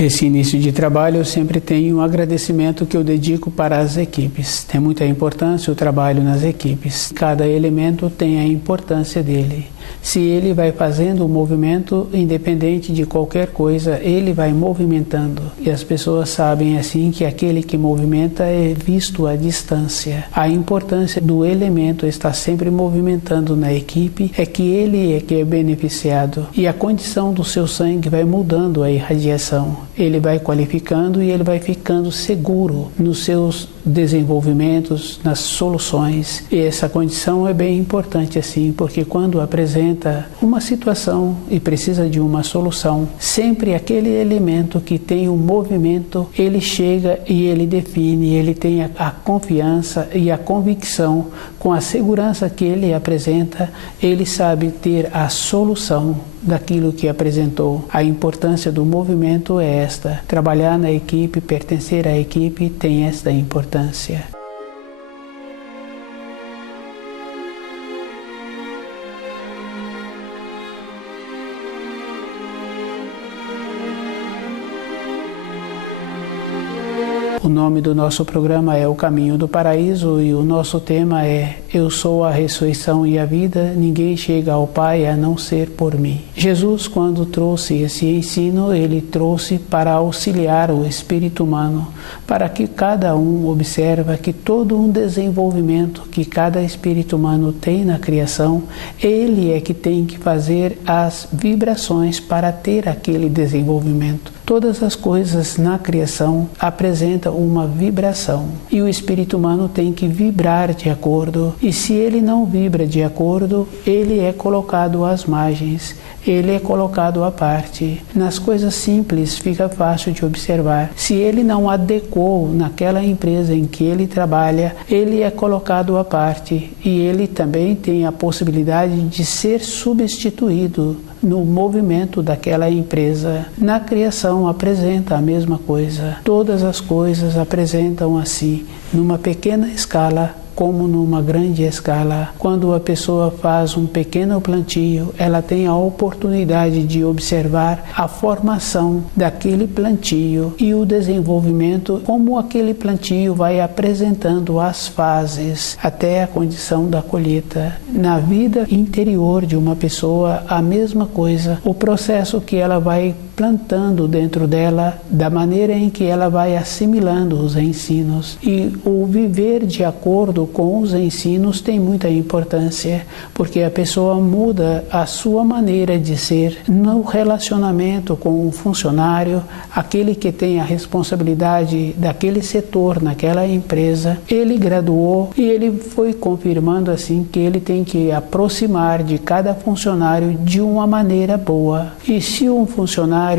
Esse início de trabalho eu sempre tenho um agradecimento que eu dedico para as equipes. Tem muita importância o trabalho nas equipes. Cada elemento tem a importância dele. Se ele vai fazendo o movimento, independente de qualquer coisa, ele vai movimentando. E as pessoas sabem assim que aquele que movimenta é visto à distância. A importância do elemento estar sempre movimentando na equipe é que ele é que é beneficiado. E a condição do seu sangue vai mudando a irradiação. Ele vai qualificando e ele vai ficando seguro nos seus desenvolvimentos, nas soluções. E essa condição é bem importante assim, porque quando apresenta uma situação e precisa de uma solução, sempre aquele elemento que tem um movimento, ele chega e ele define, ele tem a confiança e a convicção, com a segurança que ele apresenta, ele sabe ter a solução daquilo que apresentou. A importância do movimento é esta. Trabalhar na equipe, pertencer à equipe tem esta importância. O nome do nosso programa é O Caminho do Paraíso e o nosso tema é Eu sou a ressurreição e a vida, ninguém chega ao Pai a não ser por mim. Jesus, quando trouxe esse ensino, ele trouxe para auxiliar o espírito humano, para que cada um observa que todo um desenvolvimento que cada espírito humano tem na criação, ele é que tem que fazer as vibrações para ter aquele desenvolvimento. Todas as coisas na criação apresentam uma vibração e o espírito humano tem que vibrar de acordo, e se ele não vibra de acordo, ele é colocado às margens, ele é colocado à parte. Nas coisas simples fica fácil de observar. Se ele não adequou naquela empresa em que ele trabalha, ele é colocado à parte e ele também tem a possibilidade de ser substituído no movimento daquela empresa. Na criação apresenta a mesma coisa. Todas as coisas apresentam assim, numa pequena escala como numa grande escala. Quando a pessoa faz um pequeno plantio, ela tem a oportunidade de observar a formação daquele plantio e o desenvolvimento, como aquele plantio vai apresentando as fases até a condição da colheita. Na vida interior de uma pessoa, a mesma coisa. O processo que ela vai plantando dentro dela, da maneira em que ela vai assimilando os ensinos. E o viver de acordo com os ensinos tem muita importância, porque a pessoa muda a sua maneira de ser no relacionamento com o funcionário, aquele que tem a responsabilidade daquele setor naquela empresa. Ele graduou e ele foi confirmando assim que ele tem que aproximar de cada funcionário de uma maneira boa. E se um funcionário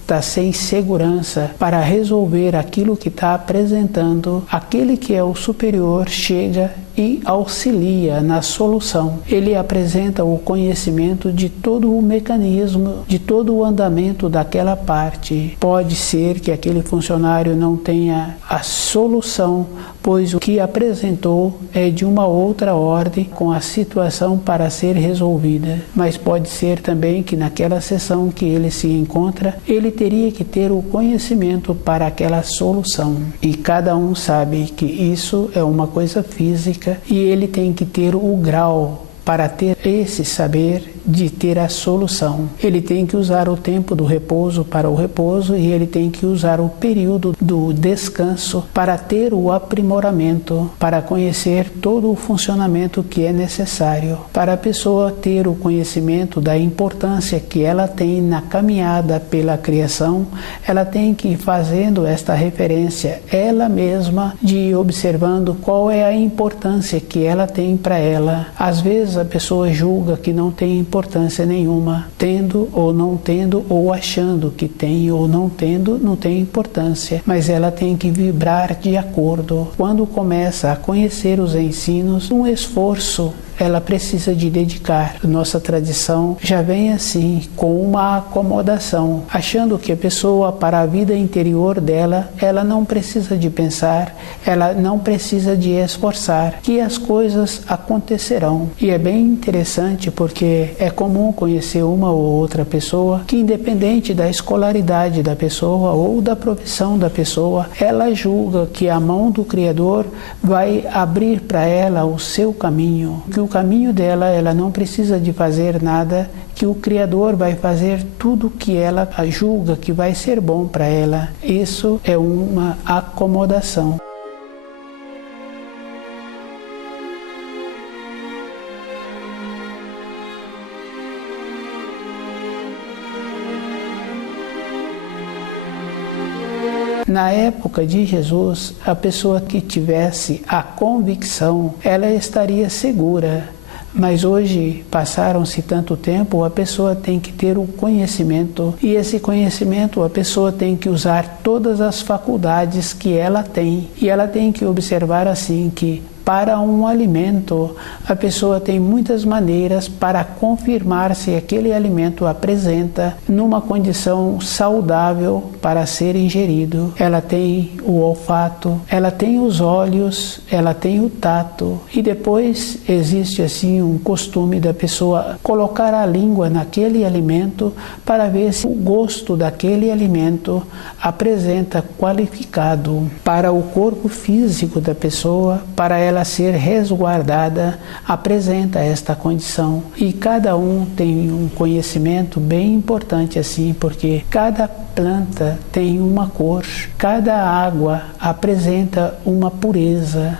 está sem segurança para resolver aquilo que está apresentando, aquele que é o superior chega e auxilia na solução. Ele apresenta o conhecimento de todo o mecanismo, de todo o andamento daquela parte. Pode ser que aquele funcionário não tenha a solução, pois o que apresentou é de uma outra ordem, com a situação para ser resolvida. Mas pode ser também que naquela sessão que ele se encontra, ele teria que ter o conhecimento para aquela solução. E cada um sabe que isso é uma coisa física e ele tem que ter o grau para ter esse saber de ter a solução. Ele tem que usar o tempo do repouso para o repouso e ele tem que usar o período do descanso para ter o aprimoramento, para conhecer todo o funcionamento que é necessário. Para a pessoa ter o conhecimento da importância que ela tem na caminhada pela criação, ela tem que ir fazendo esta referência ela mesma, de ir observando qual é a importância que ela tem para ela. Às vezes a pessoa julga que não tem importância nenhuma, tendo ou não tendo, ou achando que tem ou não tendo, não tem importância, mas ela tem que vibrar de acordo. Quando começa a conhecer os ensinos, um esforço ela precisa de dedicar. Nossa tradição já vem assim, com uma acomodação, achando que a pessoa, para a vida interior dela, ela não precisa de pensar, ela não precisa de esforçar, que as coisas acontecerão. E é bem interessante porque é comum conhecer uma ou outra pessoa que, independente da escolaridade da pessoa ou da profissão da pessoa, ela julga que a mão do Criador vai abrir para ela o seu caminho, que o caminho dela, ela não precisa de fazer nada, que o Criador vai fazer tudo que ela julga que vai ser bom para ela. Isso é uma acomodação. Na época de Jesus, a pessoa que tivesse a convicção, ela estaria segura. Mas hoje, passaram-se tanto tempo, a pessoa tem que ter o conhecimento, e esse conhecimento a pessoa tem que usar todas as faculdades que ela tem, e ela tem que observar assim que para um alimento, a pessoa tem muitas maneiras para confirmar se aquele alimento apresenta numa condição saudável para ser ingerido. Ela tem o olfato, ela tem os olhos, ela tem o tato, e depois existe assim um costume da pessoa colocar a língua naquele alimento para ver se o gosto daquele alimento apresenta qualificado para o corpo físico da pessoa, para ela ser resguardada, apresenta esta condição. E cada um tem um conhecimento bem importante assim, porque cada planta tem uma cor, cada água apresenta uma pureza,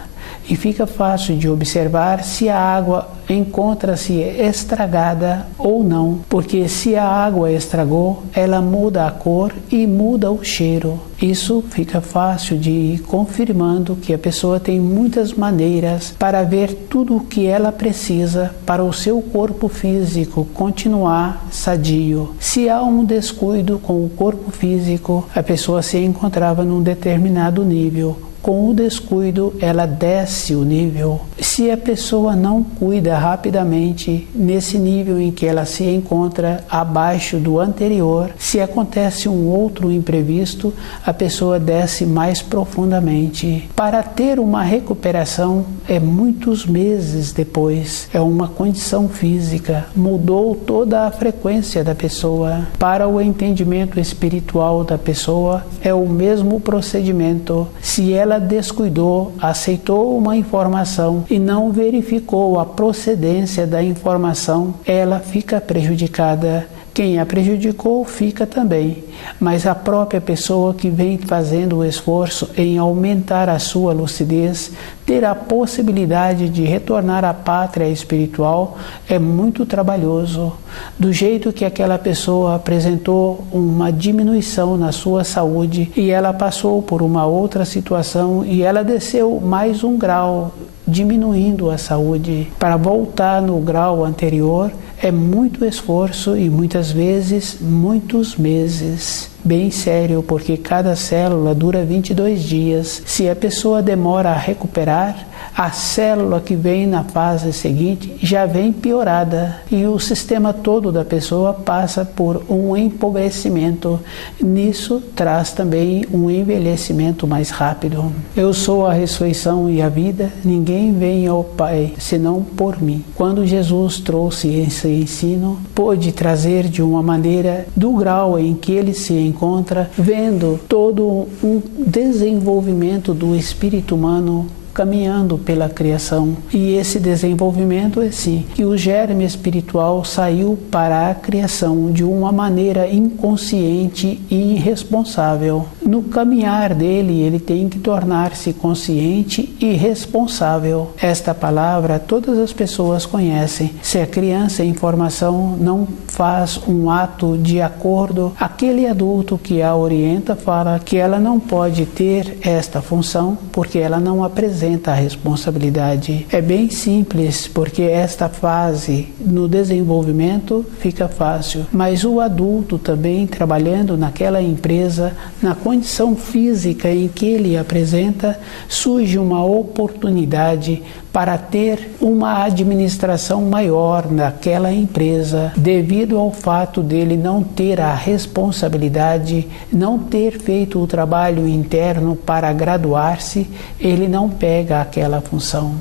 e fica fácil de observar se a água encontra-se estragada ou não, porque se a água estragou, ela muda a cor e muda o cheiro. Isso fica fácil de ir confirmando que a pessoa tem muitas maneiras para ver tudo o que ela precisa para o seu corpo físico continuar sadio. Se há um descuido com o corpo físico, a pessoa se encontrava num determinado nível. Com o descuido, ela desce o nível. Se a pessoa não cuida rapidamente nesse nível em que ela se encontra abaixo do anterior, se acontece um outro imprevisto, a pessoa desce mais profundamente. Para ter uma recuperação é muitos meses depois, é uma condição física, mudou toda a frequência da pessoa. Para o entendimento espiritual da pessoa é o mesmo procedimento. Se ela descuidou, aceitou uma informação e não verificou a procedência da informação, ela fica prejudicada. Quem a prejudicou fica também, mas a própria pessoa que vem fazendo o esforço em aumentar a sua lucidez, ter a possibilidade de retornar à pátria espiritual, é muito trabalhoso. Do jeito que aquela pessoa apresentou uma diminuição na sua saúde e ela passou por uma outra situação e ela desceu mais um grau, diminuindo a saúde, para voltar no grau anterior, é muito esforço e muitas vezes muitos meses. Bem sério, porque cada célula dura 22 dias. Se a pessoa demora a recuperar, a célula que vem na fase seguinte já vem piorada e o sistema todo da pessoa passa por um empobrecimento. Nisso traz também um envelhecimento mais rápido. Eu sou a ressurreição e a vida, ninguém vem ao Pai senão por mim. Quando Jesus trouxe esse ensino, pôde trazer de uma maneira do grau em que ele se encontra, vendo todo um desenvolvimento do espírito humano caminhando pela criação. E esse desenvolvimento é sim, que o germe espiritual saiu para a criação de uma maneira inconsciente e irresponsável. No caminhar dele, ele tem que tornar-se consciente e responsável. Esta palavra todas as pessoas conhecem. Se a criança em formação não faz um ato de acordo, aquele adulto que a orienta fala que ela não pode ter esta função porque ela não apresenta a responsabilidade. É bem simples, porque esta fase no desenvolvimento fica fácil, mas o adulto também trabalhando naquela empresa, na condição física em que ele apresenta, surge uma oportunidade para ter uma administração maior naquela empresa, devido ao fato dele não ter a responsabilidade, não ter feito o trabalho interno para graduar-se, ele não pega aquela função.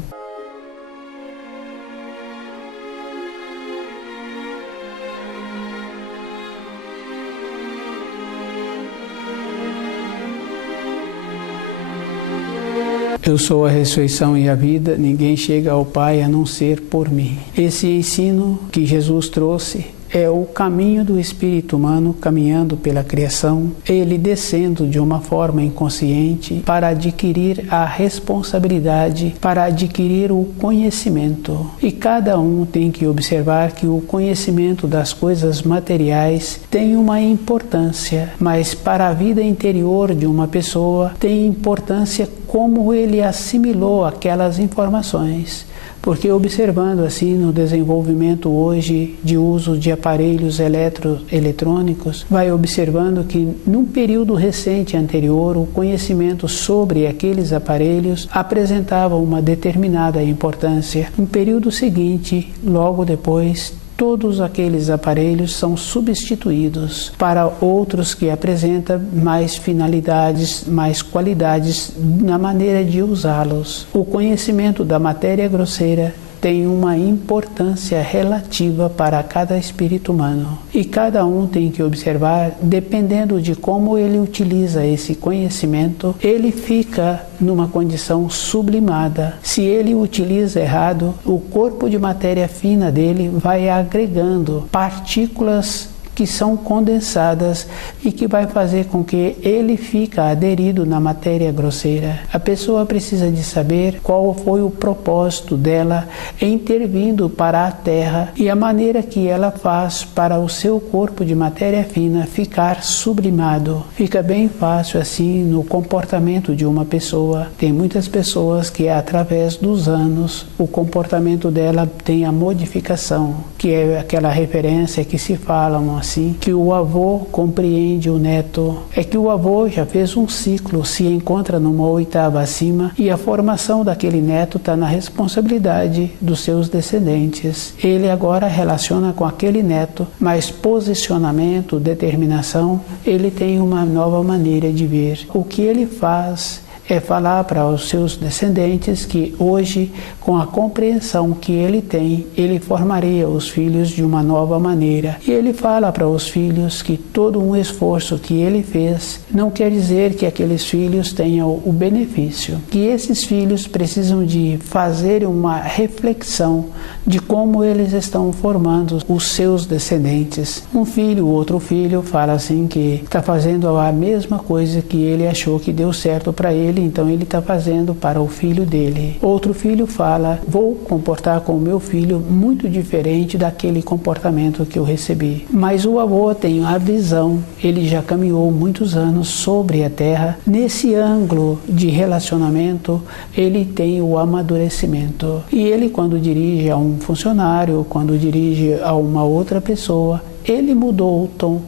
Eu sou a ressurreição e a vida, ninguém chega ao Pai a não ser por mim. Esse ensino que Jesus trouxe é o caminho do espírito humano caminhando pela criação, ele descendo de uma forma inconsciente para adquirir a responsabilidade, para adquirir o conhecimento. E cada um tem que observar que o conhecimento das coisas materiais tem uma importância, mas para a vida interior de uma pessoa tem importância como ele assimilou aquelas informações. Porque observando assim no desenvolvimento hoje de uso de aparelhos eletrônicos, vai observando que num período recente anterior, o conhecimento sobre aqueles aparelhos apresentava uma determinada importância. No período seguinte, logo depois, todos aqueles aparelhos são substituídos para outros que apresentam mais finalidades, mais qualidades na maneira de usá-los. O conhecimento da matéria grosseira tem uma importância relativa para cada espírito humano. E cada um tem que observar, dependendo de como ele utiliza esse conhecimento, ele fica numa condição sublimada. Se ele utiliza errado, o corpo de matéria fina dele vai agregando partículas que são condensadas e que vai fazer com que ele fique aderido na matéria grosseira. A pessoa precisa de saber qual foi o propósito dela intervindo para a Terra e a maneira que ela faz para o seu corpo de matéria fina ficar sublimado. Fica bem fácil assim no comportamento de uma pessoa. Tem muitas pessoas que através dos anos o comportamento dela tem a modificação, que é aquela referência que se falam assim, que o avô compreende o neto. É que o avô já fez um ciclo, se encontra numa oitava acima e a formação daquele neto está na responsabilidade dos seus descendentes. Ele agora relaciona com aquele neto, mas posicionamento, determinação, ele tem uma nova maneira de ver. O que ele faz é falar para os seus descendentes que hoje, com a compreensão que ele tem, ele formaria os filhos de uma nova maneira. E ele fala para os filhos que todo um esforço que ele fez não quer dizer que aqueles filhos tenham o benefício. Que esses filhos precisam de fazer uma reflexão de como eles estão formando os seus descendentes. Um filho, outro filho, fala assim que está fazendo a mesma coisa que ele achou que deu certo para ele, então ele está fazendo para o filho dele. Outro filho fala, vou comportar com o meu filho muito diferente daquele comportamento que eu recebi. Mas o avô tem a visão, ele já caminhou muitos anos sobre a terra. Nesse ângulo de relacionamento, ele tem o amadurecimento. E ele, quando dirige a um funcionário, quando dirige a uma outra pessoa, ele mudou o tom.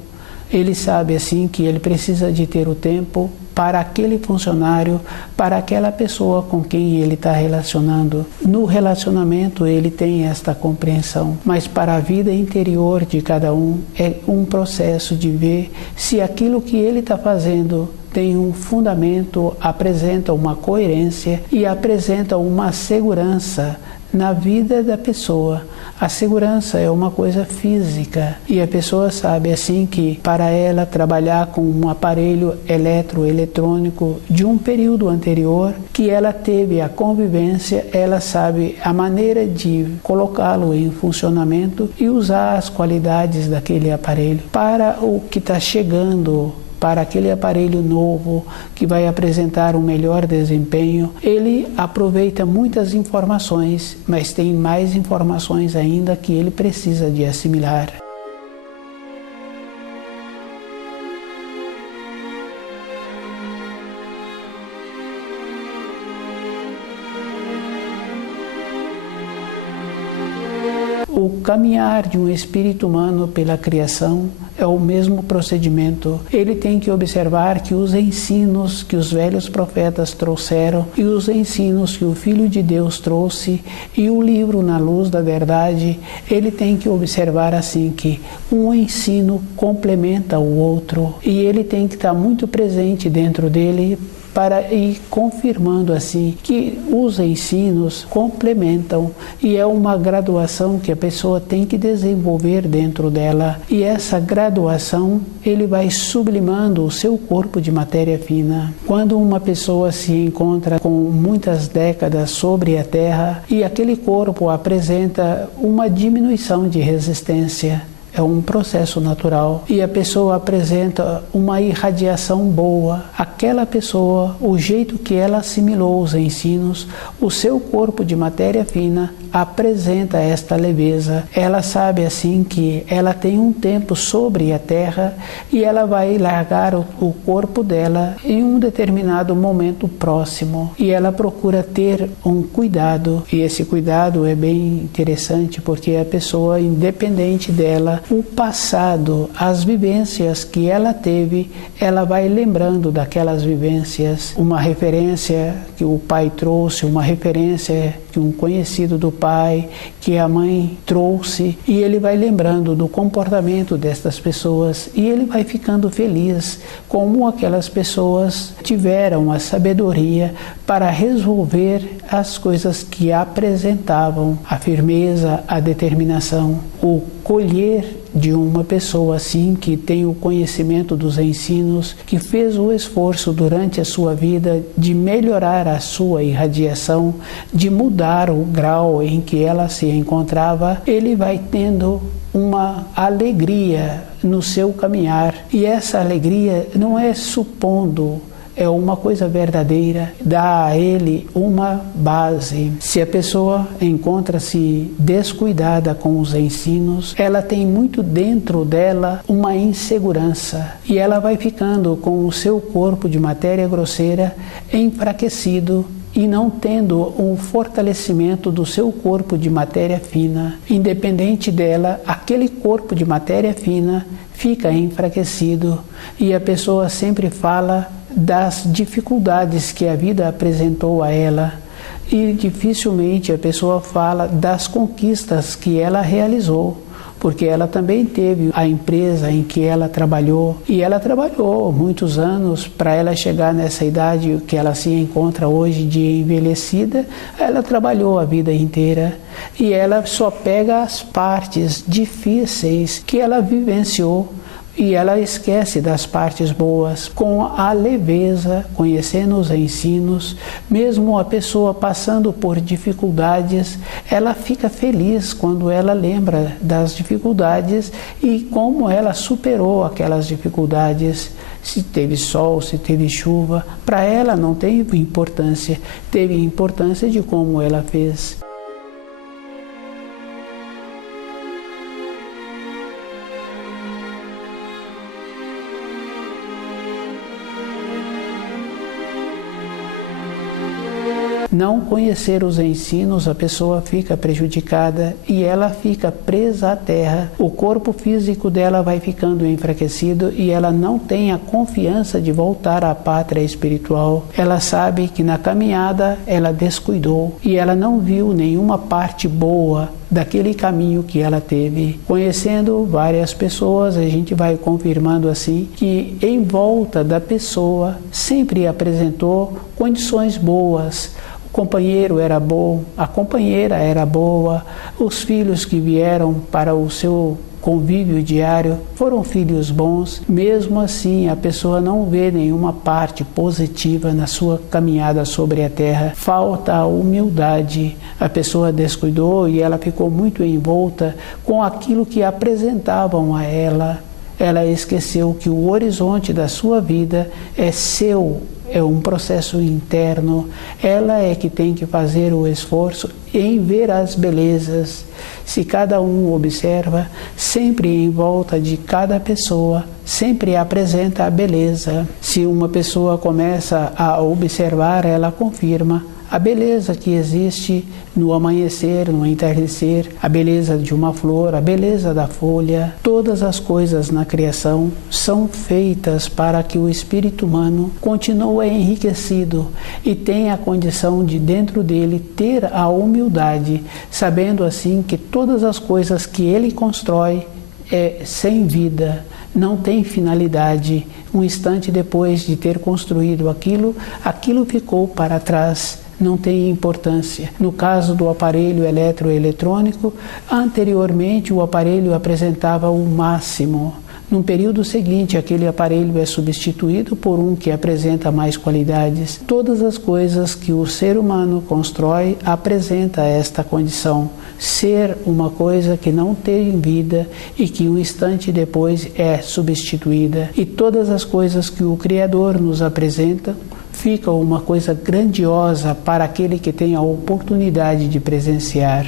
Ele sabe assim que ele precisa de ter o tempo para aquele funcionário, para aquela pessoa com quem ele está relacionando. No relacionamento ele tem esta compreensão, mas para a vida interior de cada um é um processo de ver se aquilo que ele está fazendo tem um fundamento, apresenta uma coerência e apresenta uma segurança na vida da pessoa. A segurança é uma coisa física e a pessoa sabe assim que para ela trabalhar com um aparelho eletrônico de um período anterior que ela teve a convivência, ela sabe a maneira de colocá-lo em funcionamento e usar as qualidades daquele aparelho para o que está chegando, para aquele aparelho novo que vai apresentar um melhor desempenho. Ele aproveita muitas informações, mas tem mais informações ainda que ele precisa de assimilar. O caminhar de um espírito humano pela criação é o mesmo procedimento. Ele tem que observar que os ensinos que os velhos profetas trouxeram e os ensinos que o Filho de Deus trouxe e o livro Na Luz da Verdade, ele tem que observar assim que um ensino complementa o outro e ele tem que estar muito presente dentro dele para ir confirmando assim que os ensinos complementam e é uma graduação que a pessoa tem que desenvolver dentro dela e essa graduação ele vai sublimando o seu corpo de matéria fina. Quando uma pessoa se encontra com muitas décadas sobre a Terra e aquele corpo apresenta uma diminuição de resistência, é um processo natural e a pessoa apresenta uma irradiação boa. Aquela pessoa, o jeito que ela assimilou os ensinos, o seu corpo de matéria fina apresenta esta leveza. Ela sabe assim que ela tem um tempo sobre a Terra e ela vai largar o corpo dela em um determinado momento próximo e ela procura ter um cuidado e esse cuidado é bem interessante porque a pessoa, independente dela, o passado, as vivências que ela teve, ela vai lembrando daquelas vivências. Uma referência que o pai trouxe, uma referência que um conhecido do pai, que a mãe trouxe, e ele vai lembrando do comportamento destas pessoas e ele vai ficando feliz como aquelas pessoas tiveram a sabedoria para resolver as coisas que apresentavam, a firmeza, a determinação, o colher de uma pessoa assim que tem o conhecimento dos ensinos, que fez o esforço durante a sua vida de melhorar a sua irradiação, de mudar o grau em que ela se encontrava, ele vai tendo uma alegria no seu caminhar. E essa alegria não é supondo, é uma coisa verdadeira, dá a ele uma base. Se a pessoa encontra-se descuidada com os ensinos, ela tem muito dentro dela uma insegurança e ela vai ficando com o seu corpo de matéria grosseira enfraquecido e não tendo um fortalecimento do seu corpo de matéria fina. Independente dela, aquele corpo de matéria fina fica enfraquecido e a pessoa sempre fala das dificuldades que a vida apresentou a ela e dificilmente a pessoa fala das conquistas que ela realizou, porque ela também teve a empresa em que ela trabalhou e ela trabalhou muitos anos para ela chegar nessa idade que ela se encontra hoje de envelhecida. Ela trabalhou a vida inteira e ela só pega as partes difíceis que ela vivenciou e ela esquece das partes boas. Com a leveza, conhecendo os ensinos, mesmo a pessoa passando por dificuldades, ela fica feliz quando ela lembra das dificuldades e como ela superou aquelas dificuldades. Se teve sol, se teve chuva, para ela não teve importância, teve importância de como ela fez. Não conhecer os ensinos, a pessoa fica prejudicada e ela fica presa à terra. O corpo físico dela vai ficando enfraquecido e ela não tem a confiança de voltar à pátria espiritual. Ela sabe que na caminhada ela descuidou e ela não viu nenhuma parte boa daquele caminho que ela teve. Conhecendo várias pessoas, a gente vai confirmando assim que em volta da pessoa sempre apresentou condições boas. O companheiro era bom, a companheira era boa, os filhos que vieram para o seu convívio diário foram filhos bons. Mesmo assim, a pessoa não vê nenhuma parte positiva na sua caminhada sobre a terra. Falta a humildade. A pessoa descuidou e ela ficou muito envolta com aquilo que apresentavam a ela. Ela esqueceu que o horizonte da sua vida é seu, é um processo interno. Ela é que tem que fazer o esforço em ver as belezas. Se cada um observa, sempre em volta de cada pessoa, sempre apresenta a beleza. Se uma pessoa começa a observar, ela confirma A beleza que existe no amanhecer, no entardecer, a beleza de uma flor, a beleza da folha, todas as coisas na criação são feitas para que o espírito humano continue enriquecido e tenha a condição de dentro dele ter a humildade, sabendo assim que todas as coisas que ele constrói é sem vida, não tem finalidade. Um instante depois de ter construído aquilo ficou para trás, não tem importância. No caso do aparelho eletroeletrônico, anteriormente o aparelho apresentava o máximo. No período seguinte, aquele aparelho é substituído por um que apresenta mais qualidades. Todas as coisas que o ser humano constrói apresenta esta condição, ser uma coisa que não tem vida e que um instante depois é substituída. E todas as coisas que o Criador nos apresenta fica uma coisa grandiosa para aquele que tem a oportunidade de presenciar.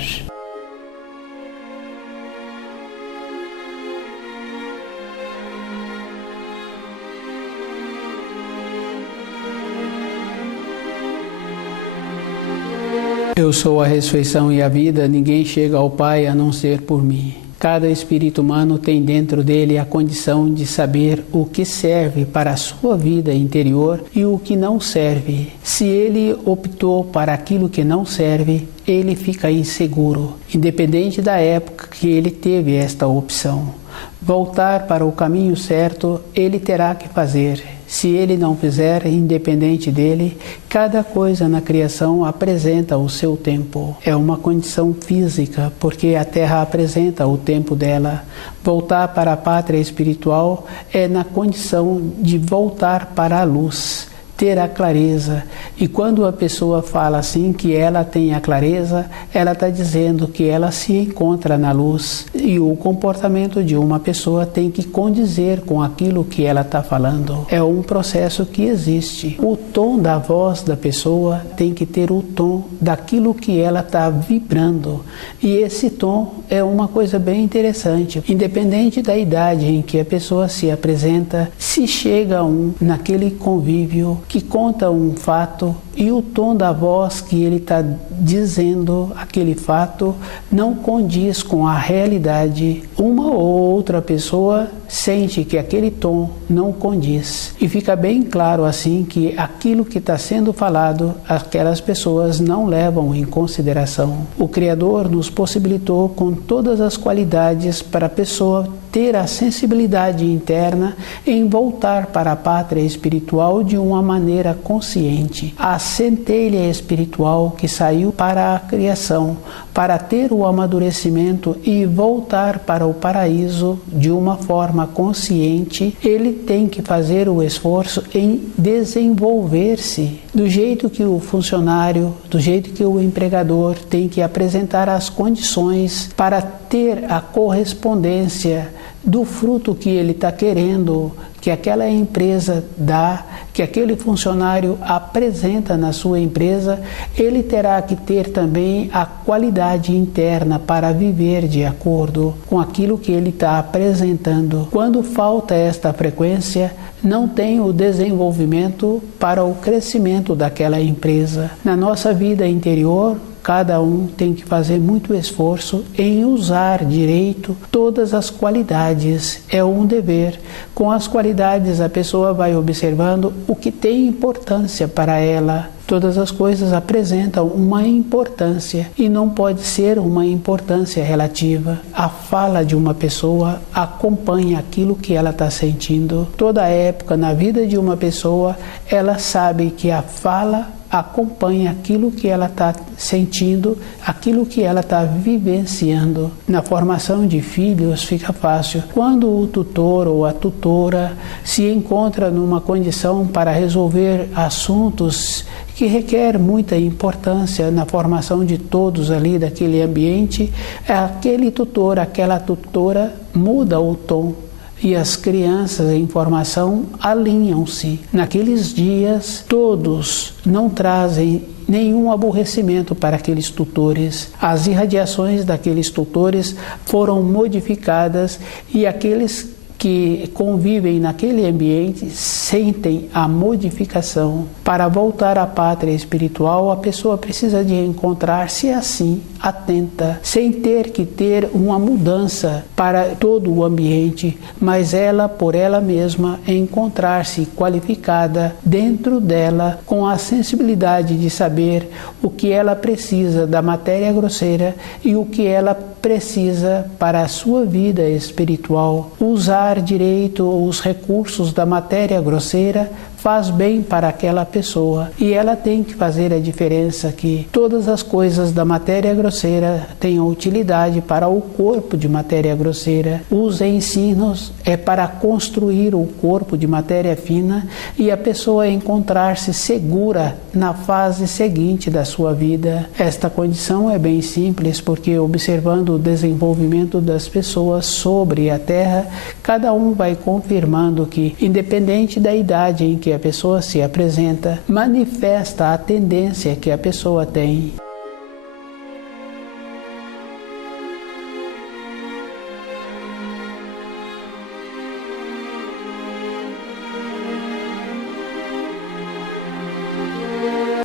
Eu sou a ressurreição e a vida, ninguém chega ao Pai a não ser por mim. Cada espírito humano tem dentro dele a condição de saber o que serve para a sua vida interior e o que não serve. Se ele optou para aquilo que não serve, ele fica inseguro, independente da época que ele teve esta opção. Voltar para o caminho certo, ele terá que fazer. Se ele não fizer, independente dele, cada coisa na criação apresenta o seu tempo. É uma condição física, porque a Terra apresenta o tempo dela. Voltar para a pátria espiritual é na condição de voltar para a luz, ter a clareza. E quando a pessoa fala assim que ela tem a clareza, ela está dizendo que ela se encontra na luz. E o comportamento de uma pessoa tem que condizer com aquilo que ela está falando. É um processo que existe. O tom da voz da pessoa tem que ter o tom daquilo que ela está vibrando. E esse tom é uma coisa bem interessante. Independente da idade em que a pessoa se apresenta, se chega naquele convívio que conta um fato e o tom da voz que ele está dizendo aquele fato não condiz com a realidade, uma ou outra pessoa sente que aquele tom não condiz. E fica bem claro assim que aquilo que está sendo falado, aquelas pessoas não levam em consideração. O Criador nos possibilitou com todas as qualidades para a pessoa ter a sensibilidade interna em voltar para a pátria espiritual de uma maneira consciente. A centelha espiritual que saiu para a criação, para ter o amadurecimento e voltar para o paraíso de uma forma consciente, ele tem que fazer o esforço em desenvolver-se. Do jeito que o funcionário, do jeito que o empregador tem que apresentar as condições para ter a correspondência do fruto que ele está querendo, que aquela empresa dá, que aquele funcionário apresenta na sua empresa, ele terá que ter também a qualidade interna para viver de acordo com aquilo que ele está apresentando. Quando falta esta frequência, não tem o desenvolvimento para o crescimento daquela empresa. Na nossa vida interior, cada um tem que fazer muito esforço em usar direito todas as qualidades. É um dever. Com as qualidades, a pessoa vai observando o que tem importância para ela. Todas as coisas apresentam uma importância e não pode ser uma importância relativa. A fala de uma pessoa acompanha aquilo que ela está sentindo. Toda época na vida de uma pessoa, ela sabe que a fala acompanha aquilo que ela está sentindo, aquilo que ela está vivenciando. Na formação de filhos fica fácil. Quando o tutor ou a tutora se encontra numa condição para resolver assuntos que requer muita importância na formação de todos ali daquele ambiente, aquele tutor, aquela tutora muda o tom. E as crianças em formação alinham-se. Naqueles dias, todos não trazem nenhum aborrecimento para aqueles tutores. As irradiações daqueles tutores foram modificadas e aqueles que convivem naquele ambiente sentem a modificação. Para voltar à pátria espiritual, a pessoa precisa de encontrar-se assim, atenta, sem ter que ter uma mudança para todo o ambiente, mas ela, por ela mesma, encontrar-se qualificada dentro dela, com a sensibilidade de saber o que ela precisa da matéria grosseira e o que ela precisa para a sua vida espiritual. Usar direito os recursos da matéria grosseira faz bem para aquela pessoa e ela tem que fazer a diferença que todas as coisas da matéria grosseira tenham utilidade para o corpo de matéria grosseira. Os ensinos é para construir o corpo de matéria fina e a pessoa encontrar-se segura na fase seguinte da sua vida. Esta condição é bem simples porque, observando o desenvolvimento das pessoas sobre a Terra, cada um vai confirmando que, independente da idade em que a pessoa se apresenta, manifesta a tendência que a pessoa tem.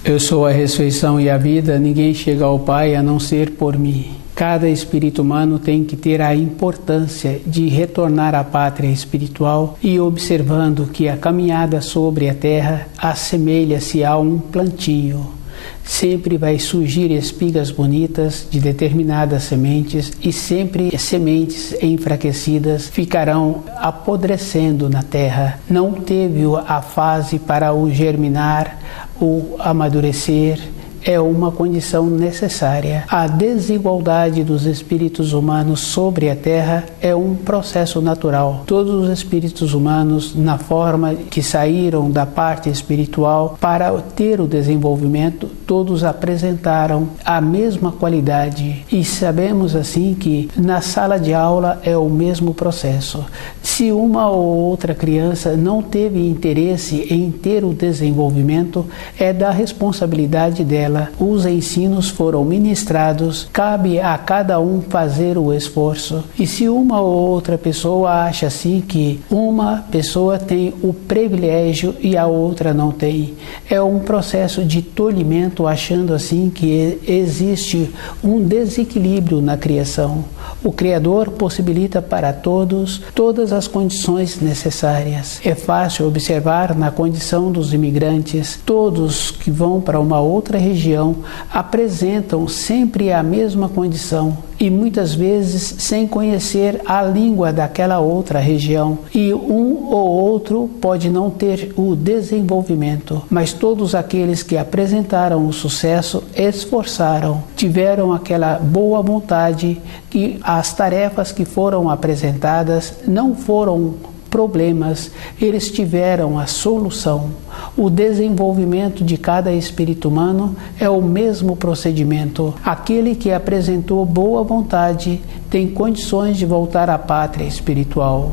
Eu sou a ressurreição e a vida, ninguém chega ao Pai a não ser por mim. Cada espírito humano tem que ter a importância de retornar à pátria espiritual e observando que a caminhada sobre a terra assemelha-se a um plantio. Sempre vai surgir espigas bonitas de determinadas sementes e sempre sementes enfraquecidas ficarão apodrecendo na terra. Não teve a fase para o germinar, o amadurecer. É uma condição necessária. A desigualdade dos espíritos humanos sobre a Terra é um processo natural. Todos os espíritos humanos, na forma que saíram da parte espiritual para ter o desenvolvimento, todos apresentaram a mesma qualidade. E sabemos assim que na sala de aula é o mesmo processo. Se uma ou outra criança não teve interesse em ter o desenvolvimento, é da responsabilidade dela. Os ensinos foram ministrados, cabe a cada um fazer o esforço. E se uma ou outra pessoa acha assim que uma pessoa tem o privilégio e a outra não tem, é um processo de tolimento, achando assim que existe um desequilíbrio na criação. O Criador possibilita para todos todas as condições necessárias. É fácil observar na condição dos imigrantes, todos que vão para uma outra região apresentam sempre a mesma condição e muitas vezes sem conhecer a língua daquela outra região. E um ou outro pode não ter o desenvolvimento, mas todos aqueles que apresentaram o sucesso esforçaram, tiveram aquela boa vontade que as tarefas que foram apresentadas não foram problemas, eles tiveram a solução. O desenvolvimento de cada espírito humano é o mesmo procedimento. Aquele que apresentou boa vontade tem condições de voltar à pátria espiritual.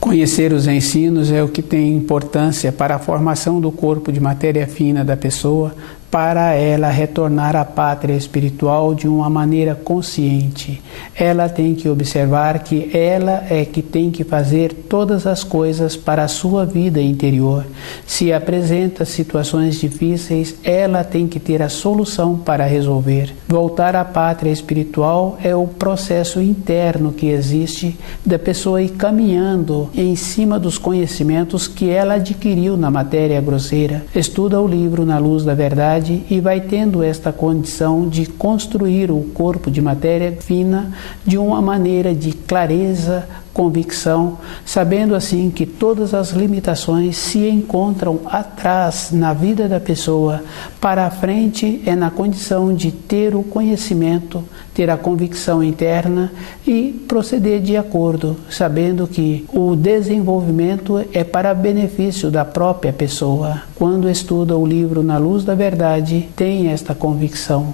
Conhecer os ensinos é o que tem importância para a formação do corpo de matéria fina da pessoa, para ela retornar à pátria espiritual de uma maneira consciente. Ela tem que observar que ela é que tem que fazer todas as coisas para a sua vida interior. Se apresenta situações difíceis, ela tem que ter a solução para resolver. Voltar à pátria espiritual é o processo interno que existe da pessoa ir caminhando em cima dos conhecimentos que ela adquiriu na matéria grosseira. Estuda o livro Na Luz da Verdade e vai tendo esta condição de construir o corpo de matéria fina de uma maneira de clareza, convicção, sabendo assim que todas as limitações se encontram atrás na vida da pessoa. Para a frente é na condição de ter o conhecimento, ter a convicção interna e proceder de acordo, sabendo que o desenvolvimento é para benefício da própria pessoa. Quando estuda o livro Na Luz da Verdade, tem esta convicção.